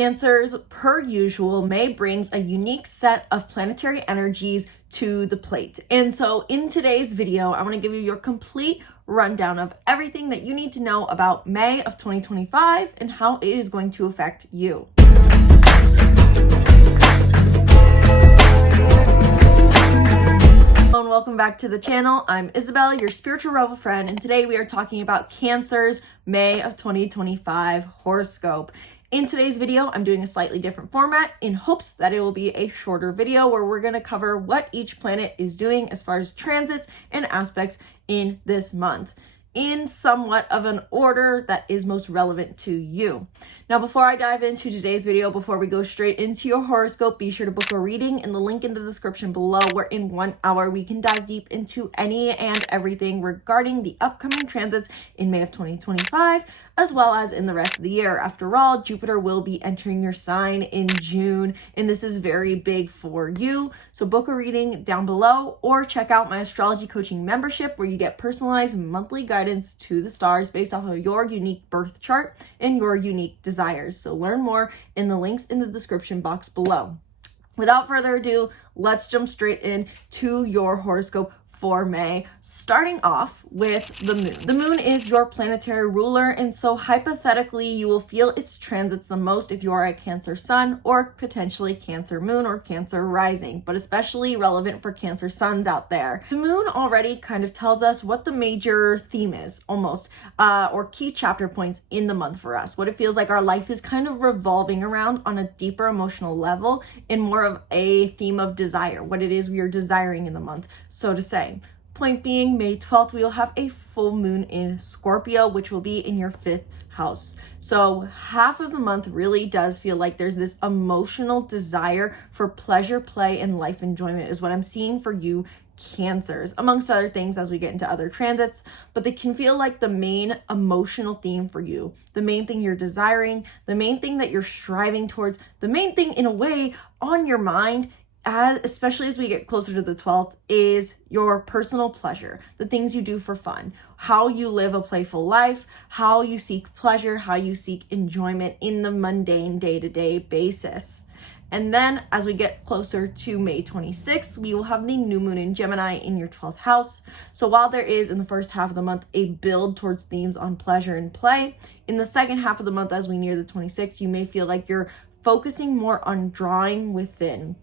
Cancers, per usual, May brings a unique set of planetary energies to the plate. And so in today's video, I want to give you your complete rundown of everything that you need to know about May of 2025 and how it is going to affect you. Hello and welcome back to the channel. I'm Isabel, your spiritual rebel friend, and today we are talking about Cancer's May of 2025 horoscope. In today's video, I'm doing a slightly different format in hopes that it will be a shorter video where we're going to cover what each planet is doing as far as transits and aspects in this month, in somewhat of an order that is most relevant to you. Now, before I dive into today's video, before we go straight into your horoscope, be sure to book a reading in the link in the description below, where in 1 hour we can dive deep into any and everything regarding the upcoming transits in May of 2025, as well as in the rest of the year. After all, Jupiter will be entering your sign in June, and this is very big for you. So book a reading down below, or check out my astrology coaching membership, where you get personalized monthly guidance to the stars based off of your unique birth chart and your unique desires. So learn more in the links in the description box below. Without further ado, let's jump straight into your horoscope for May, starting off with the moon. The moon is your planetary ruler, and so hypothetically, you will feel its transits the most if you are a Cancer sun or potentially Cancer moon or Cancer rising, but especially relevant for Cancer suns out there. The moon already kind of tells us what the major theme is, almost, or key chapter points in the month for us, what it feels like our life is kind of revolving around on a deeper emotional level and more of a theme of desire, what it is we are desiring in the month, so to say. Point being, May 12th, we will have a full moon in Scorpio, which will be in your 5th house. So half of the month really does feel like there's this emotional desire for pleasure, play, and life enjoyment is what I'm seeing for you Cancers, amongst other things as we get into other transits, but they can feel like the main emotional theme for you, the main thing you're desiring, the main thing that you're striving towards, the main thing in a way on your mind, especially as we get closer to the 12th, is your personal pleasure, the things you do for fun, how you live a playful life, how you seek pleasure, how you seek enjoyment in the mundane day-to-day basis. And then as we get closer to May 26th, we will have the new moon in Gemini in your 12th house. So while there is in the first half of the month a build towards themes on pleasure and play, in the second half of the month as we near the 26th, you may feel like you're focusing more on drawing within,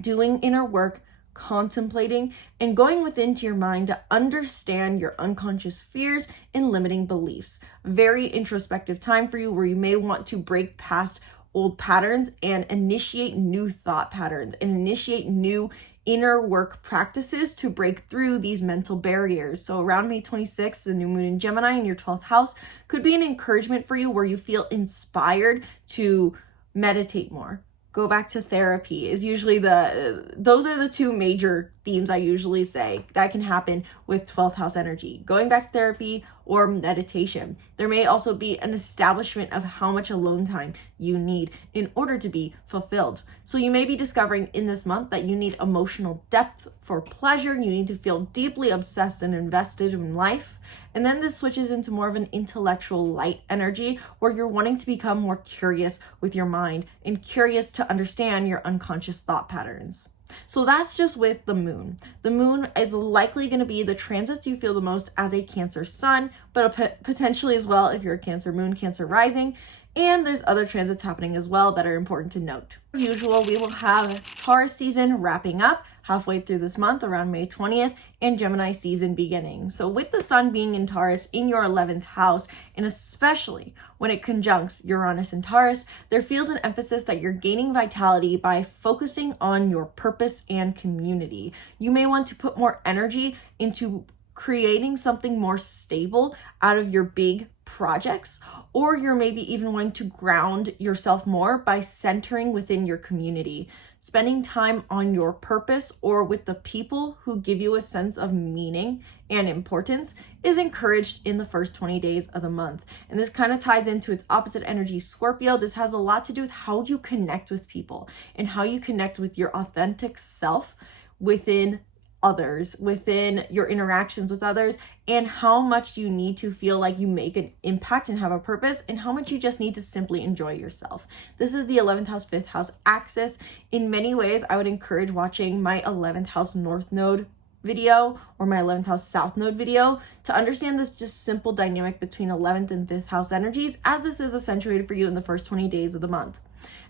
doing inner work, contemplating, and going within to your mind to understand your unconscious fears and limiting beliefs. Very introspective time for you, where you may want to break past old patterns and initiate new thought patterns and initiate new inner work practices to break through these mental barriers. So around May 26th, the new moon in Gemini in your 12th house could be an encouragement for you, where you feel inspired to meditate more. Go back to therapy is usually those are the two major themes I usually say that can happen with 12th house energy. Going back to therapy or meditation. There may also be an establishment of how much alone time you need in order to be fulfilled. So you may be discovering in this month that you need emotional depth for pleasure. You need to feel deeply obsessed and invested in life. And then this switches into more of an intellectual light energy, where you're wanting to become more curious with your mind and curious to understand your unconscious thought patterns. So that's just with the moon. The moon is likely going to be the transits you feel the most as a Cancer sun, but potentially as well if you're a Cancer moon, Cancer rising. And there's other transits happening as well that are important to note. As usual, we will have Taurus season wrapping up halfway through this month around May 20th, and Gemini season beginning. So with the sun being in Taurus in your 11th house, and especially when it conjuncts Uranus and Taurus, there feels an emphasis that you're gaining vitality by focusing on your purpose and community. You may want to put more energy into creating something more stable out of your big projects, or you're maybe even wanting to ground yourself more by centering within your community. Spending time on your purpose or with the people who give you a sense of meaning and importance is encouraged in the first 20 days of the month. And this kind of ties into its opposite energy, Scorpio. This has a lot to do with how you connect with people and how you connect with your authentic self within others, within your interactions with others, and how much you need to feel like you make an impact and have a purpose, and how much you just need to simply enjoy yourself. This is the 11th house, 5th house axis. In many ways, I would encourage watching my 11th house North Node video or my 11th house South Node video to understand this just simple dynamic between 11th and 5th house energies, as this is accentuated for you in the first 20 days of the month.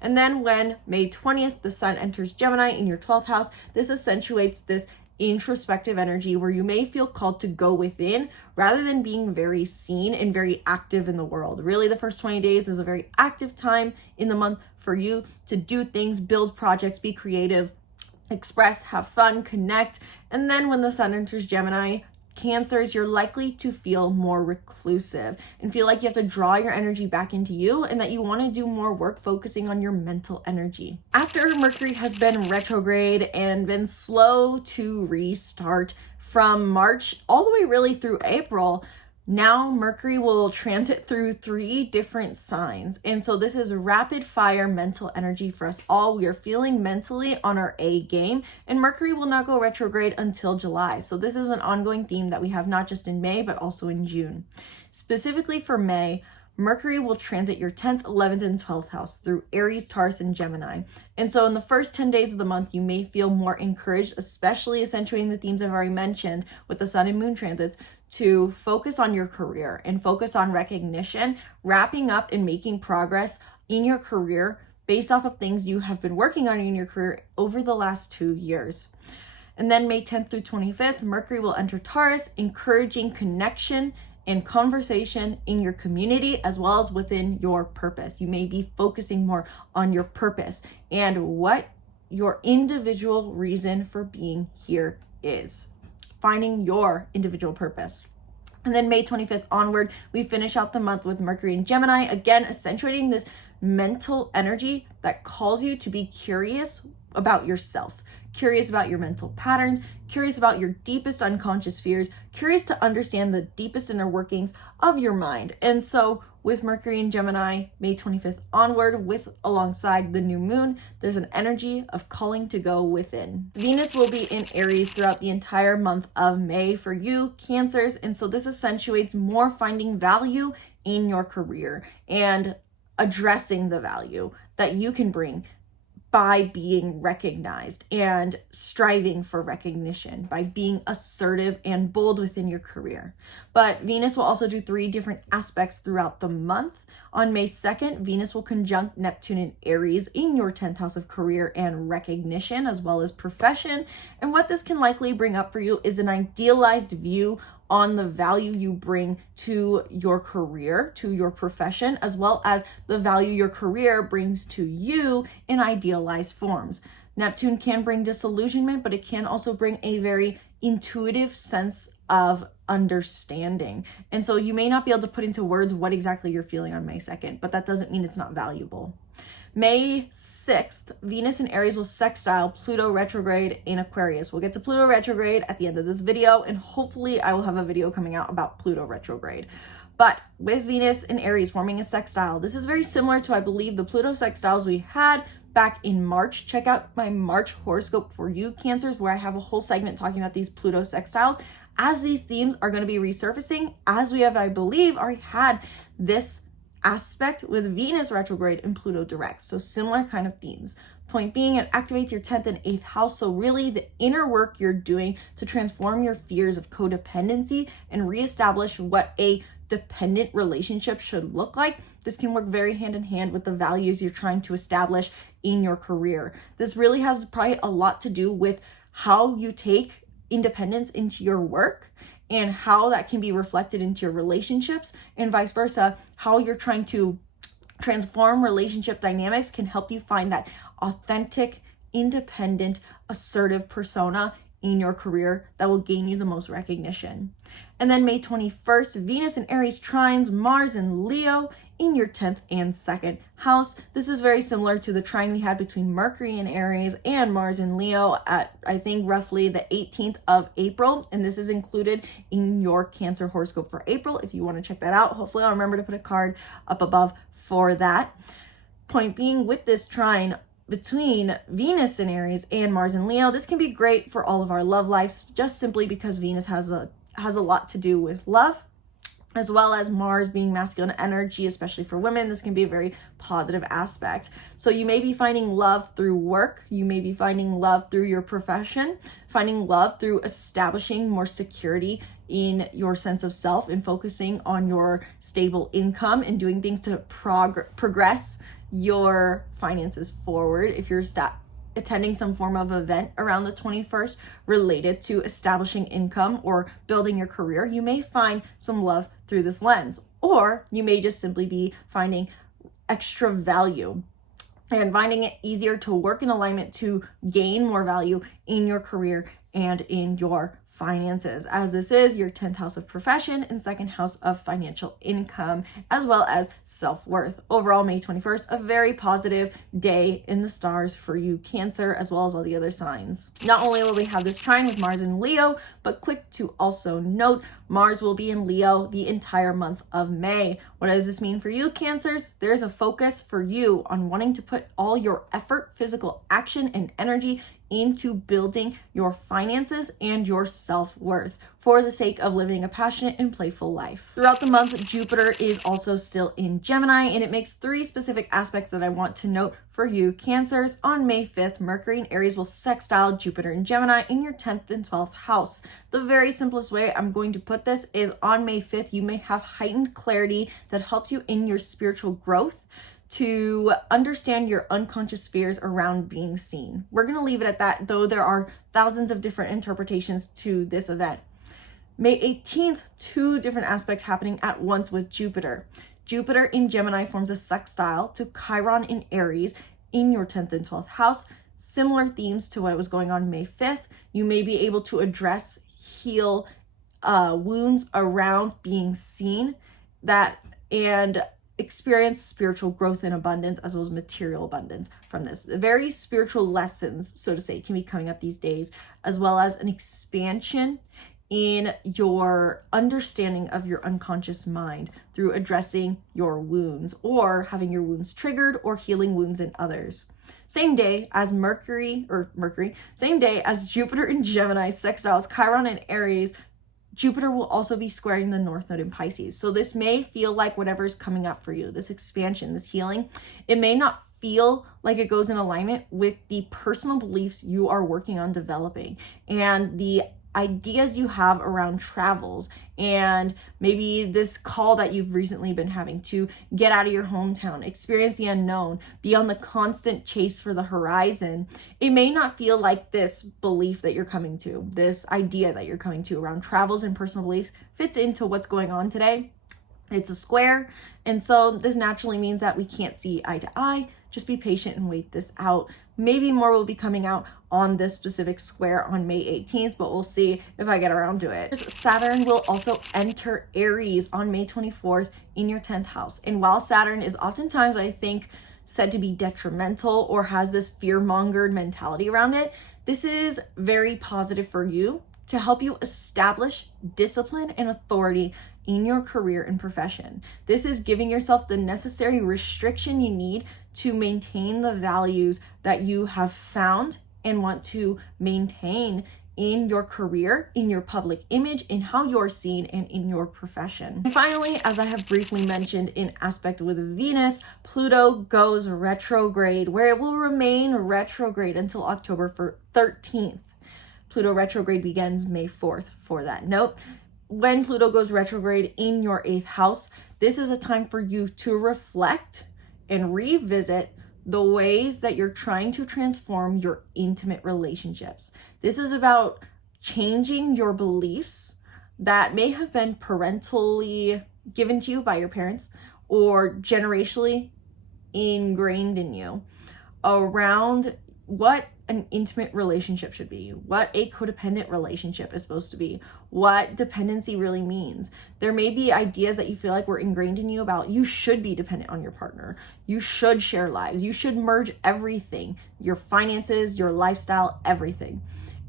And then when May 20th, the sun enters Gemini in your 12th house, this accentuates this introspective energy where you may feel called to go within rather than being very seen and very active in the world. Really, the first 20 days is a very active time in the month for you to do things, build projects, be creative, express, have fun, connect. And then when the sun enters Gemini, Cancers, you're likely to feel more reclusive and feel like you have to draw your energy back into you, and that you want to do more work focusing on your mental energy. After Mercury has been retrograde and been slow to restart from March all the way really through April, now Mercury will transit through 3 different signs. And so this is rapid fire mental energy for us all. We are feeling mentally on our A game, and Mercury will not go retrograde until July. So this is an ongoing theme that we have not just in May, but also in June. Specifically for May, Mercury will transit your 10th, 11th, and 12th house through Aries, Taurus, and Gemini. And so in the first 10 days of the month, you may feel more encouraged, especially accentuating the themes I've already mentioned with the sun and moon transits, to focus on your career and focus on recognition, wrapping up and making progress in your career based off of things you have been working on in your career over the last 2 years. And then May 10th through 25th, Mercury will enter Taurus, encouraging connection and conversation in your community as well as within your purpose. You may be focusing more on your purpose and what your individual reason for being here is. Finding your individual purpose. And then May 25th onward, we finish out the month with Mercury in Gemini, again accentuating this mental energy that calls you to be curious about yourself, curious about your mental patterns, curious about your deepest unconscious fears, curious to understand the deepest inner workings of your mind. And so with Mercury in Gemini, May 25th onward, with alongside the new moon, there's an energy of calling to go within. Venus will be in Aries throughout the entire month of May for you, Cancers. And so this accentuates more finding value in your career and addressing the value that you can bring by being recognized and striving for recognition, by being assertive and bold within your career. But Venus will also do 3 different aspects throughout the month. On May 2nd, Venus will conjunct Neptune in Aries in your 10th house of career and recognition, as well as profession. And what this can likely bring up for you is an idealized view on the value you bring to your career, to your profession, as well as the value your career brings to you in idealized forms. Neptune can bring disillusionment, but it can also bring a very intuitive sense of understanding. And so you may not be able to put into words what exactly you're feeling on May 2nd, but that doesn't mean it's not valuable. May 6th, Venus in Aries will sextile Pluto retrograde in Aquarius. We'll get to Pluto retrograde at the end of this video, and hopefully I will have a video coming out about Pluto retrograde. But with Venus in Aries forming a sextile, this is very similar to, I believe, the Pluto sextiles we had back in March. Check out my March horoscope for you, Cancers, where I have a whole segment talking about these Pluto sextiles, as these themes are going to be resurfacing, as we have, I believe, already had this aspect with Venus retrograde and Pluto direct. So similar kind of themes. Point being, it activates your 10th and 8th house. So really the inner work you're doing to transform your fears of codependency and reestablish what a dependent relationship should look like. This can work very hand in hand with the values you're trying to establish in your career. This really has probably a lot to do with how you take independence into your work and how that can be reflected into your relationships, and vice versa. How you're trying to transform relationship dynamics can help you find that authentic, independent, assertive persona in your career that will gain you the most recognition. And then May 21st, Venus in Aries trines Mars in Leo in your 10th and 2nd house. This is very similar to the trine we had between Mercury in Aries and Mars in Leo at, I think, roughly the 18th of April. And this is included in your Cancer horoscope for April if you want to check that out. Hopefully I'll remember to put a card up above for that. Point being, with this trine between Venus in Aries and Mars in Leo, this can be great for all of our love lives, just simply because Venus has a has a lot to do with love, as well as Mars being masculine energy, especially for women. This can be a very positive aspect. So you may be finding love through work. You may be finding love through your profession, finding love through establishing more security in your sense of self and focusing on your stable income and doing things to progress your finances forward. If you're attending some form of event around the 21st related to establishing income or building your career, you may find some love through this lens. Or you may just simply be finding extra value and finding it easier to work in alignment to gain more value in your career and in your finances, as this is your 10th house of profession and 2nd house of financial income, as well as self-worth. Overall, May 21st, a very positive day in the stars for you, Cancer, as well as all the other signs. Not only will we have this trine with Mars in Leo, but quick to also note, Mars will be in Leo the entire month of May. What does this mean for you, Cancers? There's a focus for you on wanting to put all your effort, physical action, and energy into building your finances and your self-worth for the sake of living a passionate and playful life. Throughout the month, Jupiter is also still in Gemini, and it makes 3 specific aspects that I want to note for you, Cancers. On May 5th, Mercury in Aries will sextile Jupiter in Gemini in your 10th and 12th house. The very simplest way I'm going to put this is on May 5th, you may have heightened clarity that helps you in your spiritual growth to understand your unconscious fears around being seen. We're going to leave it at that, though there are thousands of different interpretations to this event. May 18th, 2 different aspects happening at once with Jupiter. Jupiter in Gemini forms a sextile to Chiron in Aries in your 10th and 12th house. Similar themes to what was going on May 5th. You may be able to address, heal wounds around being seen, and experience spiritual growth and abundance, as well as material abundance from this. Very spiritual lessons, so to say, can be coming up these days, as well as an expansion in your understanding of your unconscious mind through addressing your wounds or having your wounds triggered or healing wounds in others. Same day as same day as Jupiter in Gemini sextiles Chiron in Aries, Jupiter will also be squaring the North Node in Pisces. So this may feel like whatever's coming up for you, this expansion, this healing, it may not feel like it goes in alignment with the personal beliefs you are working on developing and the ideas you have around travels, and maybe this call that you've recently been having to get out of your hometown, experience the unknown, be on the constant chase for the horizon. It may not feel like this belief that you're coming to, this idea that you're coming to around travels and personal beliefs fits into what's going on today. It's a square, and so this naturally means that we can't see eye to eye. Just be patient and wait this out. Maybe more will be coming out on this specific square on May 18th, but we'll see if I get around to it. Saturn will also enter Aries on May 24th in your 10th house. And while Saturn is oftentimes, I think, said to be detrimental or has this fear-mongered mentality around it, this is very positive for you to help you establish discipline and authority in your career and profession. This is giving yourself the necessary restriction you need to maintain the values that you have found and want to maintain in your career, in your public image, in how you're seen, and in your profession. And finally, as I have briefly mentioned in aspect with Venus, Pluto goes retrograde, where it will remain retrograde until October 13th. Pluto retrograde begins May 4th for that note. When Pluto goes retrograde in your 8th house, this is a time for you to reflect and revisit the ways that you're trying to transform your intimate relationships. This is about changing your beliefs that may have been parentally given to you by your parents or generationally ingrained in you around what an intimate relationship should be, what a codependent relationship is supposed to be, what dependency really means. There may be ideas that you feel like were ingrained in you about you should be dependent on your partner, you should share lives, you should merge everything, your finances, your lifestyle, everything.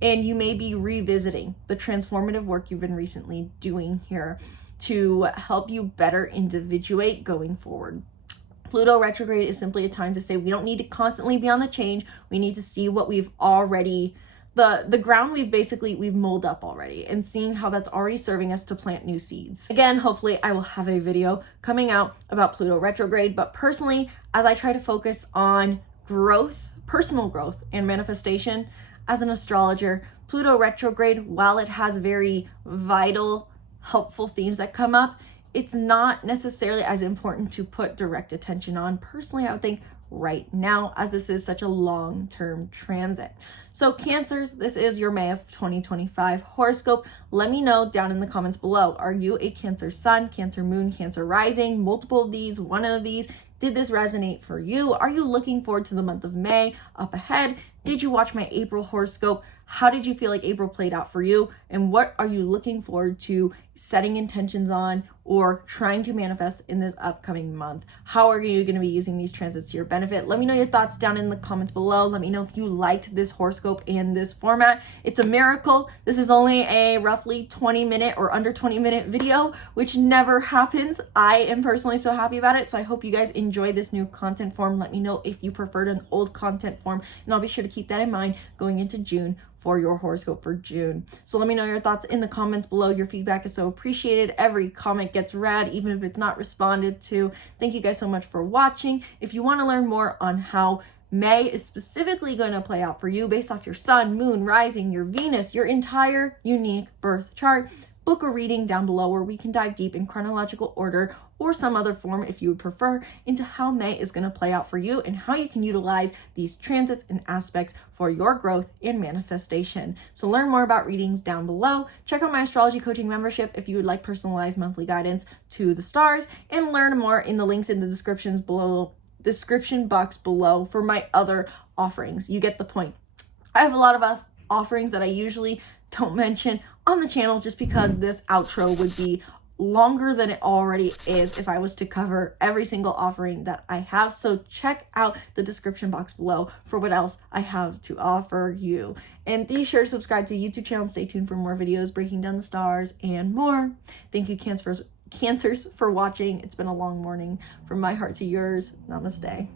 And you may be revisiting the transformative work you've been recently doing here to help you better individuate going forward. Pluto retrograde is simply a time to say we don't need to constantly be on the change. We need to see what we've already, the ground we've mulled up already, and seeing how that's already serving us to plant new seeds. Again, hopefully I will have a video coming out about Pluto retrograde, but personally, as I try to focus on growth, personal growth and manifestation as an astrologer, Pluto retrograde, while it has very vital, helpful themes that come up, it's not necessarily as important to put direct attention on. Personally, I would think right now, as this is such a long-term transit. So Cancers, this is your May of 2025 horoscope. Let me know down in the comments below. Are you a Cancer sun, Cancer moon, Cancer rising, multiple of these, one of these? Did this resonate for you? Are you looking forward to the month of May up ahead? Did you watch my April horoscope? How did you feel like April played out for you? And what are you looking forward to setting intentions on or trying to manifest in this upcoming month? How are you going to be using these transits to your benefit? Let me know your thoughts down in the comments below. Let me know if you liked this horoscope and this format. It's a miracle. This is only a roughly 20-minute or under 20-minute video, which never happens. I am personally so happy about it. So I hope you guys enjoy this new content form. Let me know if you preferred an old content form, and I'll be sure to keep that in mind going into June for your horoscope for June. So let me know your thoughts in the comments below. Your feedback is so appreciated. Every comment gets read, even if it's not responded to. Thank you guys so much for watching. If you want to learn more on how May is specifically going to play out for you based off your sun, moon, rising, your Venus, your entire unique birth chart, book a reading down below where we can dive deep in chronological order or some other form if you would prefer into how May is going to play out for you and how you can utilize these transits and aspects for your growth and manifestation. So learn more about readings down below. Check out my astrology coaching membership if you would like personalized monthly guidance to the stars, and learn more in the links in the description box below for my other offerings. You get the point. I have a lot of offerings that I usually don't mention on the channel just because this outro would be longer than it already is if I was to cover every single offering that I have. So check out the description box below for what else I have to offer you. And be sure to subscribe to the YouTube channel and stay tuned for more videos breaking down the stars and more. Thank you, Cancers, for watching. It's been a long morning. From my heart to yours, namaste.